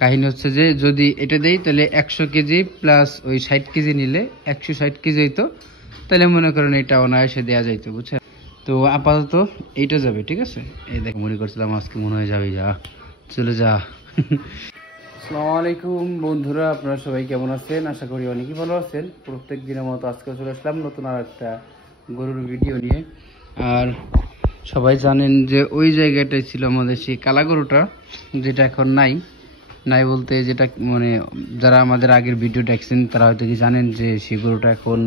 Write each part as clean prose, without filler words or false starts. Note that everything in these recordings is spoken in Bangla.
কাহিনী হচ্ছে যে যদি এটা দেই তাহলে 100 কেজি প্লাস ওই 60 কেজি নিলে 160 কেজি হইতো, তাহলে মনে করেন এটা অনায়াসে দেওয়া যাইতো, বুঝছেন। তো আপাতত এইটা যাবে, ঠিক আছে। এই দেখ মনে করছিলাম আজকে মনে হয় যাবে, যা চলে যা। আসসালামু আলাইকুম বন্ধুরা, আপনারা সবাই কেমন আছেন? আশা করি অনেকই ভালো আছেন। প্রত্যেক দিনের মতো আজকে চলে আসলাম নতুন আর একটা গরুর ভিডিও নিয়ে। আর সবাই জানেন যে ওই জায়গাটাই ছিল আমাদের সেই কালা গরুটা, যেটা এখন নাই। নাই বলতে যেটা মানে যারা আমাদের আগের ভিডিও দেখছেন তারা হয়তো কি জানেন যে সেই গরুটা এখন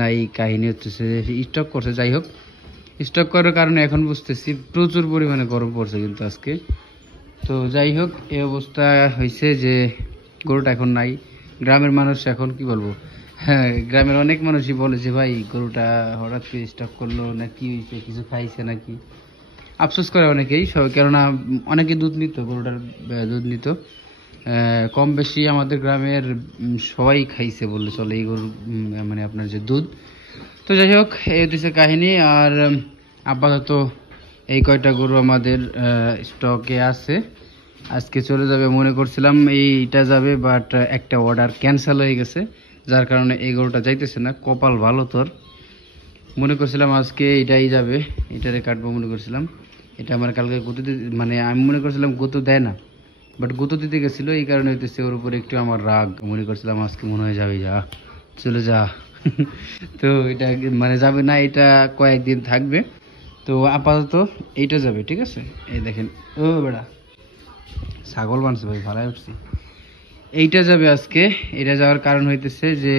নাই। কাহিনী হচ্ছে স্টক করছে। যাই হোক, স্টক করার কারণে এখন বুঝতেছি প্রচুর পরিমাণে গরম পড়ছে কিন্তু আজকে। তো যাই হোক, এই অবস্থা হয়েছে যে গরুটা এখন নাই। গ্রামের মানুষ এখন কি বলবো, হ্যাঁ গ্রামের অনেক মানুষই বলে যে ভাই গরুটা হঠাৎ করে স্টক করলো না কি হয়েছে, কিছু খাইছে নাকি। আফসোস করে অনেকেই, কেননা অনেকে দুধ নিত, গরুটার দুধ নিত কম বেশি। আমাদের গ্রামের সবাই খাইছে বললে চলে এই গরুর মানে আপনার যে দুধ। তো যাই হোক, এই হচ্ছে কাহিনী। আর আপাতত এই কয়টা গরু আমাদের স্টকে আছে। আজকে চলে যাবে মনে করছিলাম, এইটা যাবে, বাট একটা অর্ডার ক্যান্সেল হয়ে গেছে, যার কারণে এই গরুটা যাইতেছে না। কপাল ভালো তোর, মনে করছিলাম আজকে এটাই যাবে, এটারে কাটবো মনে করছিলাম। এটা আমার কালকে গুঁতো দিতে, মানে আমি মনে করছিলাম গুঁতো দেয় না, বাট গুঁতো দিতে গেছিলো, এই কারণে হইতেছে ওর উপরে একটু আমার রাগ। মনে করছিলাম আজকে মনে হয় যাবে, যা চলে যা। তো এটা মানে যাবে না, এটা কয়েকদিন থাকবে। তো আপাতত এইটা যাবে, ঠিক আছে। এই দেখেন, ও বেড়া ছাগল বানছে ভাই, ভালাই উঠছি। এইটা যাবে আজকে। এটা যাওয়ার কারণ হইতেছে যে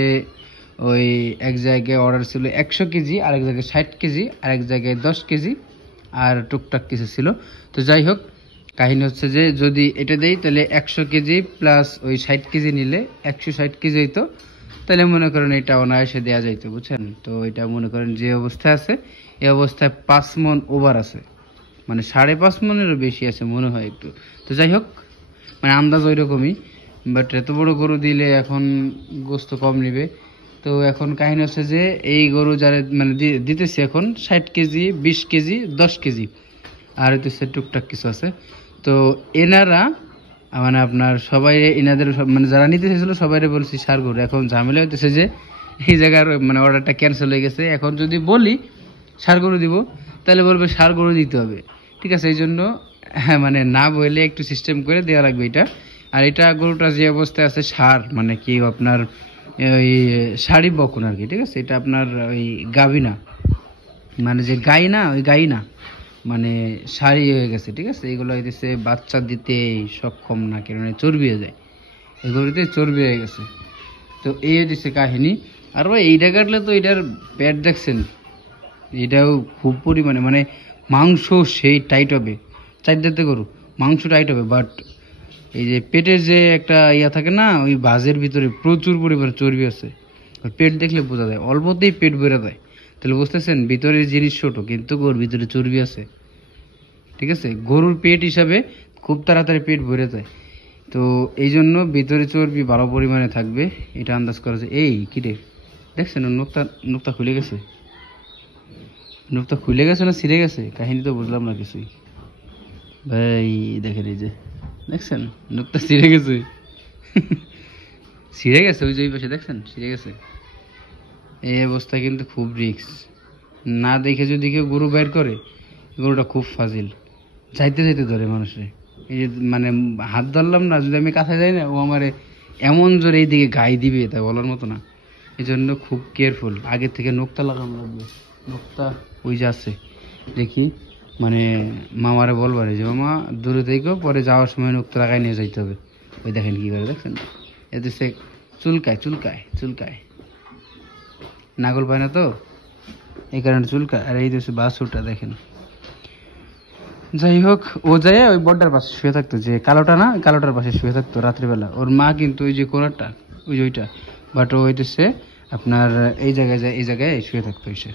ওই এক জায়গায় অর্ডার ছিল 100 কেজি, আরেক জায়গায় 60 কেজি, আরেক জায়গায় 10 কেজি, আর টুকটাক কিছু ছিল। তো যাই হোক, কাহিনী হচ্ছে যে যদি এটা দেই তাহলে 100 কেজি প্লাস ওই 60 কেজি নিলে 160 কেজি হইতো, তাহলে মনে করেন এটা অনায়াসে দেওয়া যাইতো, বুঝছেন। তো এটা মনে করেন যে অবস্থায় আছে, এই অবস্থায় 5 মণ ওভার আছে, মানে 5.5 মণেরও বেশি আছে মনে হয় একটু। তো যাই হোক, মানে আন্দাজ ওই রকমই। বাট এত বড় গরু দিলে এখন গোস্ত কম নিবে। তো এখন কাহিনী হচ্ছে যে এই গরু যারা মানে দিতেছে এখন 60 কেজি, 20 কেজি, 10 কেজি, আর হইতেছে টুকটাক কিছু আছে। তো এনারা মানে আপনার সবাই, এনাদের মানে যারা নিতে চাইছিল সবাইরে বলছি সার গরু। এখন ঝামেলা হইতেছে যে এই জায়গার মানে অর্ডারটা ক্যান্সেল হয়ে গেছে। এখন যদি বলি সার গরু দিব, তাহলে বলবে সার গরু দিতে হবে, ঠিক আছে। এই জন্য হ্যাঁ মানে না বলে একটু সিস্টেম করে দেওয়া লাগবে এটা। আর এটা গরুটা যে অবস্থায় আছে সার মানে কি আপনার ওই শাড়ি বকুন আর কি, ঠিক আছে। এটা আপনার ওই গাভী না, মানে যে গাই না, ওই গাই না, মানে শাড়ি হয়ে গেছে, ঠিক আছে। এগুলো হইতেছে বাচ্চা দিতে সক্ষম না, কারণ চর্বি হয়ে যায়, এগুলোতে চর্বি হয়ে গেছে। তো এই হচ্ছে কাহিনী। আর ভাই এইটা কাটলে তো এটার পেট দেখছেন, এটাও খুব পরিমাণে মানে মাংস সেই টাইট হবে। চারটাতে গরু মাংস টাইট হবে, বাট এই যে পেটের যে একটা ইয়া থাকে না, ওই ভাজের ভিতরে প্রচুর পরিমাণে চর্বি আছে। পেট দেখলে বোঝা যায়, অল্পতেই পেট ভরে যায়। তাহলে বুঝতেছেন ভিতরের জিনিস ছোট, কিন্তু ওর ভিতরে চর্বি আছে, ঠিক আছে। গরুর পেট হিসাবে খুব তাড়াতাড়ি পেট ভরে যায়। তো এই জন্য ভিতরে চর্বি ভালো পরিমাণে থাকবে, এটা আন্দাজ করা যায়। এই কিরে দেখছেন নোকটা, নোকটা খুলে গেছে, নোকটা খুলে গেছে না ছিঁড়ে গেছে, কাহিনী তো বুঝলাম না কিছুই ভাই। দেখেন এই যে দেখছেন নোকটা ছিঁড়ে গেছে, ছিঁড়ে গেছে ওই যে ওই পাশে দেখছেন ছিঁড়ে গেছে। এই অবস্থা কিন্তু খুব রিস্ক, না দেখে যদি কেউ গরু বের করে, গরুটা খুব ফাজিল, যাইতে যাইতে ধরে মানুষের। এই যে মানে হাত ধরলাম না, যদি আমি কাছে যাই না, ও আমারে এমন জোরে এইদিকে গায়ে দিবে তা বলার মতো না। এই জন্য খুব কেয়ারফুল, আগে থেকে নোকতা লাগানো লাগবে। নোকতা ওই যে আছে দেখি, মানে মামারে বলবারে যে মামা দূরে থেকে পরে যাওয়ার সময় নোকতা লাগাই নিয়ে যাইতে হবে। ওই দেখেন কি করে, দেখছেন এতে সে চুলকায় চুলকায় চুলকায়, নাগল পায় না তো এই কারণে চুলকায়। আর এই দেশে বাছুরটা দেখেন। যাই হোক, ও যায় ওই বড্ডার পাশে শুয়ে থাকতো, যে কালোটা না, কালোটার পাশে শুয়ে থাকতো রাত্রিবেলা। ওর মা কিন্তু ওই যে কোনারটা ওই যে ওইটা, বাট ও হইতেছে আপনার এই জায়গায় যায়, এই জায়গায় শুয়ে থাকতো এসে।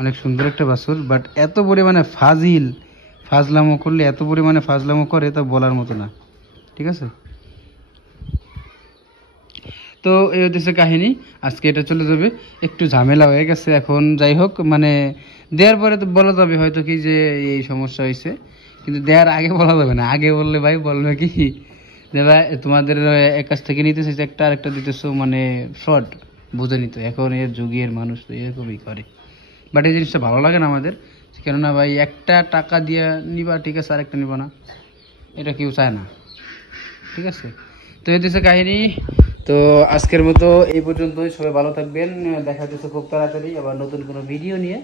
অনেক সুন্দর একটা বাছুর, বাট এত পরিমাণে ফাজিল, ফাজলামো করলে এত পরিমাণে ফাজলামো করে তা বলার মতো না, ঠিক আছে। তো এই হচ্ছে কাহিনী। আজকে এটা চলে যাবে, একটু ঝামেলা হয়ে গেছে এখন। যাই হোক, মানে দেওয়ার পরে তো বলা যাবে হয়তো কি যে এই সমস্যা হয়েছে, কিন্তু দেওয়ার আগে বলা যাবে না, আগে বললে ভাই বলবে কি যে ভাই তোমাদের এক কাছ থেকে নিতেছে একটা আরেকটা দিতেছো, মানে ফ্রড বুঝে নিত। এখন এর যুগের মানুষ তো এরকমই করে, বাট এই জিনিসটা ভালো লাগে না আমাদের, কেননা ভাই একটা টাকা দিয়ে নিবা ঠিক আছে, আরেকটা নিবা না, এটা কেউ চায় না, ঠিক আছে। তো এই হচ্ছে কাহিনী। তো আজকের মতো এই পর্যন্তই, সবাই ভালো থাকবেন, দেখা যাচ্ছে খুব তাড়াতাড়ি আবার নতুন কোনো ভিডিও নিয়ে।